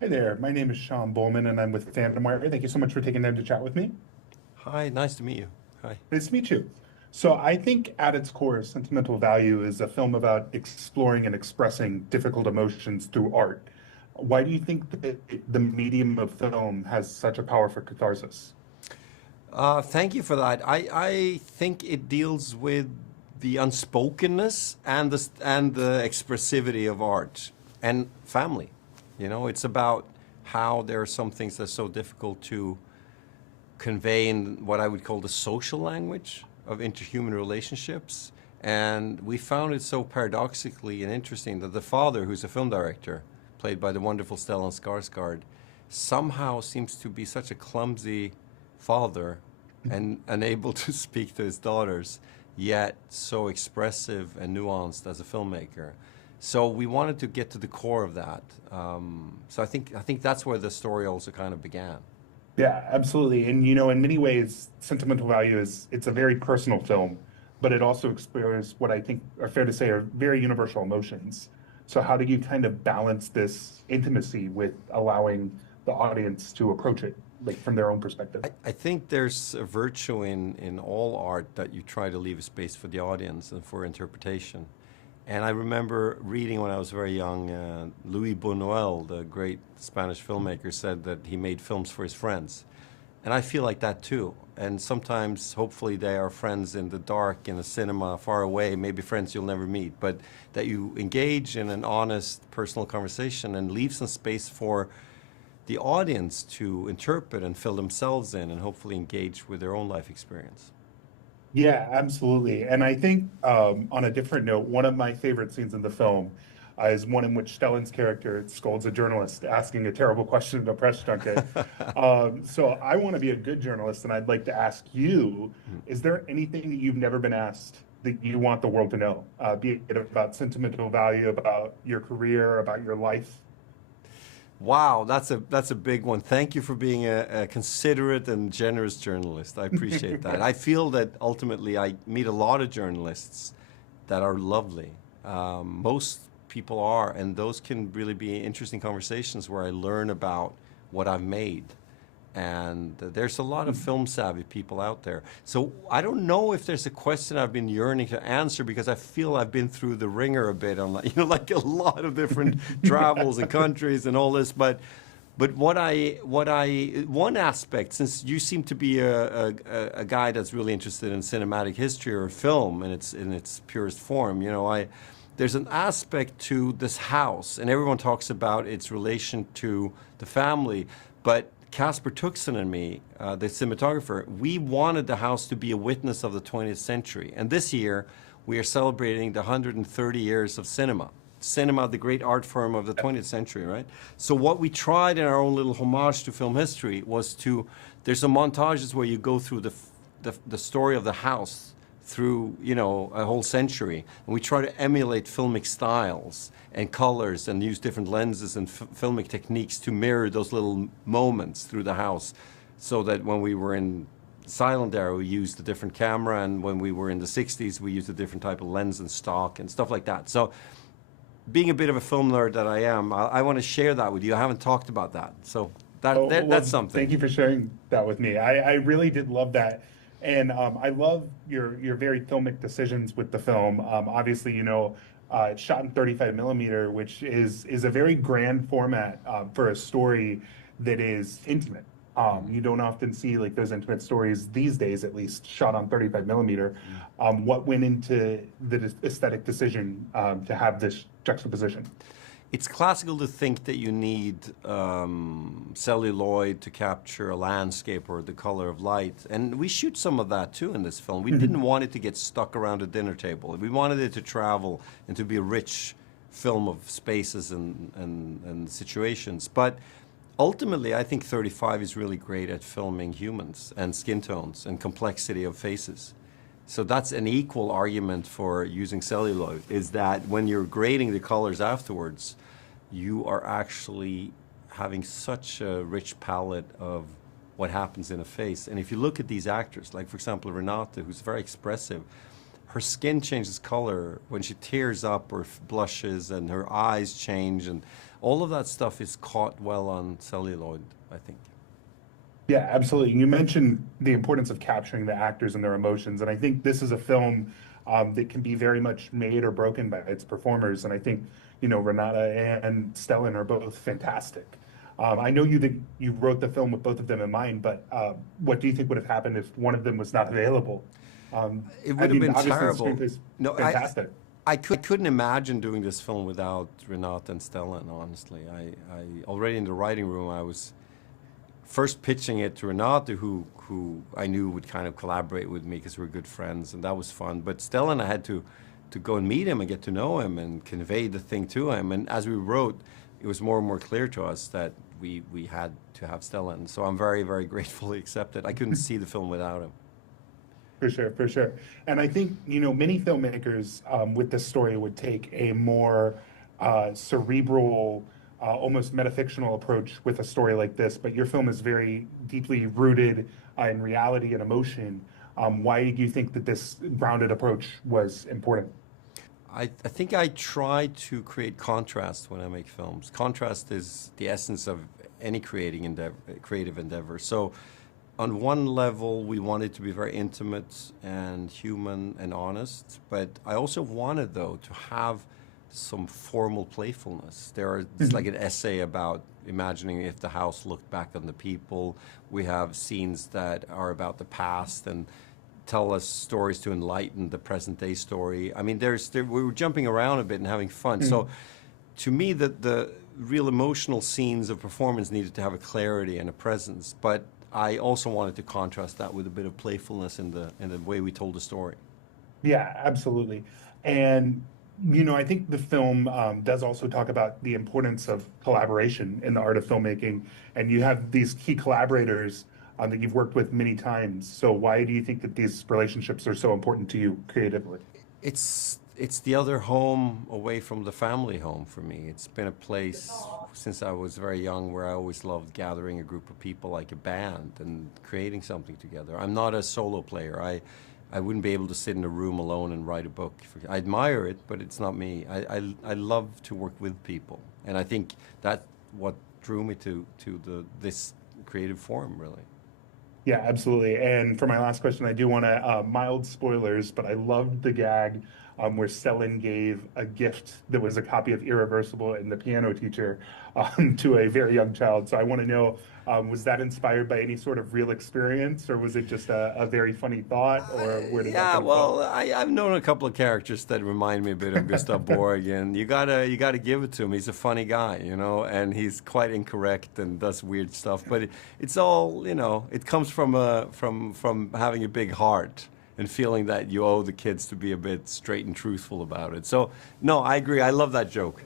Hey there, my name is Sean Bowman and I'm with FandomWire. Thank you so much for taking time to chat with me. Hi, nice to meet you. Hi. Nice to meet you. So, I think at its core, Sentimental Value is a film about exploring and expressing difficult emotions through art. Why do you think that the medium of film has such a power for catharsis? Thank you for that. I think it deals with the unspokenness and the expressivity of art and family. You know, it's about how there are some things that are so difficult to convey in what I would call the social language of interhuman relationships. And we found it so paradoxically and interesting that the father, who's a film director, played by the wonderful Stellan Skarsgård, somehow seems to be such a clumsy father and unable to speak to his daughters, yet so expressive and nuanced as a filmmaker. So we wanted to get to the core of that. So I think that's where the story also kind of began. Yeah, absolutely. And in many ways, Sentimental Value it's a very personal film, but it also explores what I think are fair to say are very universal emotions. So how do you kind of balance this intimacy with allowing the audience to approach it like from their own perspective? I think there's a virtue in all art that you try to leave a space for the audience and for interpretation. And I remember reading when I was very young, Luis Buñuel, the great Spanish filmmaker, said that he made films for his friends. And I feel like that too. And sometimes, hopefully, they are friends in the dark, in a cinema, far away, maybe friends you'll never meet, but that you engage in an honest, personal conversation and leave some space for the audience to interpret and fill themselves in and hopefully engage with their own life experience. Yeah, absolutely. And I think on a different note, one of my favorite scenes in the film is one in which Stellan's character scolds a journalist asking a terrible question in a press junket. So I want to be a good journalist, and I'd like to ask you, is there anything that you've never been asked that you want the world to know, be it about sentimental value, about your career, about your life? Wow, that's a big one. Thank you for being a considerate and generous journalist. I appreciate that. I feel that ultimately I meet a lot of journalists that are lovely. Most people are, and those can really be interesting conversations where I learn about what I've made. And there's a lot of film savvy people out there. So I don't know if there's a question I've been yearning to answer because I feel I've been through the ringer a bit on, like a lot of different travels and countries and all this. But one aspect, since you seem to be a guy that's really interested in cinematic history or film in its purest form, there's an aspect to this house, and everyone talks about its relation to the family, but Casper Tuxen and me, the cinematographer, we wanted the house to be a witness of the 20th century. And this year, we are celebrating the 130 years of cinema. Cinema, the great art form of the 20th century, right? So what we tried in our own little homage to film history was there's some montages where you go through the story of the house through, a whole century. And we try to emulate filmic styles and colors and use different lenses and filmic techniques to mirror those little moments through the house, so that when we were in silent era, we used a different camera, and when we were in the 60s, we used a different type of lens and stock and stuff like that. So being a bit of a film nerd that I am, I want to share that with you. I haven't talked about that. So Well, that's something. thank you for sharing that with me. I really did love that. And I love your very filmic decisions with the film. Obviously, it's shot in 35 millimeter, which is a very grand format for a story that is intimate. You don't often see like those intimate stories these days, at least shot on 35 millimeter. What went into the aesthetic decision to have this juxtaposition? It's classical to think that you need celluloid to capture a landscape or the color of light. And we shoot some of that too in this film. We didn't want it to get stuck around a dinner table. We wanted it to travel and to be a rich film of spaces and situations. But ultimately, I think 35 is really great at filming humans and skin tones and complexity of faces. So that's an equal argument for using celluloid, is that when you're grading the colors afterwards, you are actually having such a rich palette of what happens in a face. And if you look at these actors, like for example, Renata, who's very expressive, her skin changes color when she tears up or blushes, and her eyes change, and all of that stuff is caught well on celluloid, I think. Yeah, absolutely. You mentioned the importance of capturing the actors and their emotions, and I think this is a film that can be very much made or broken by its performers. And I think, Renata and Stellan are both fantastic. I know that you wrote the film with both of them in mind, but what do you think would have happened if one of them was not available? It I would have mean, been obviously the terrible. screenplay's No, fantastic. I couldn't imagine doing this film without Renata and Stellan, honestly. I already in the writing room, I was first pitching it to Renata, who I knew would kind of collaborate with me because we're good friends, and that was fun. But Stellan, I had to go and meet him and get to know him and convey the thing to him. And as we wrote, it was more and more clear to us that we had to have Stellan. So I'm very, very gratefully accepted. I couldn't see the film without him. For sure, for sure. And I think, many filmmakers with this story would take a more cerebral, almost metafictional approach with a story like this. But your film is very deeply rooted in reality and emotion. Why do you think that this grounded approach was important? I think I try to create contrast when I make films. Contrast is the essence of any creative endeavor. So on one level, we wanted to be very intimate and human and honest, but I also wanted, though, to have some formal playfulness. It's like an essay about imagining if the house looked back on the people. We have scenes that are about the past and tell us stories to enlighten the present day story. I mean, we were jumping around a bit and having fun. So to me, the real emotional scenes of performance needed to have a clarity and a presence, but I also wanted to contrast that with a bit of playfulness in the way we told the story. Yeah, absolutely. And, I think the film does also talk about the importance of collaboration in the art of filmmaking. And you have these key collaborators that you've worked with many times. So why do you think that these relationships are so important to you creatively? It's the other home away from the family home for me. It's been a place since I was very young where I always loved gathering a group of people like a band and creating something together. I'm not a solo player. I wouldn't be able to sit in a room alone and write a book. I admire it, but it's not me. I love to work with people, and I think that's what drew me to this creative form, really. Yeah, absolutely. And for my last question, I do want to mild spoilers, but I loved the gag where Stellan gave a gift that was a copy of Irreversible and the Piano Teacher to a very young child. So I want to know, was that inspired by any sort of real experience, or was it just a very funny thought, or where did that Yeah, come from? well, I've known a couple of characters that remind me a bit of Gustav Borg, and you gotta give it to him. He's a funny guy, and he's quite incorrect and does weird stuff. But it's all, it comes from having a big heart and feeling that you owe the kids to be a bit straight and truthful about it. So, no, I agree. I love that joke.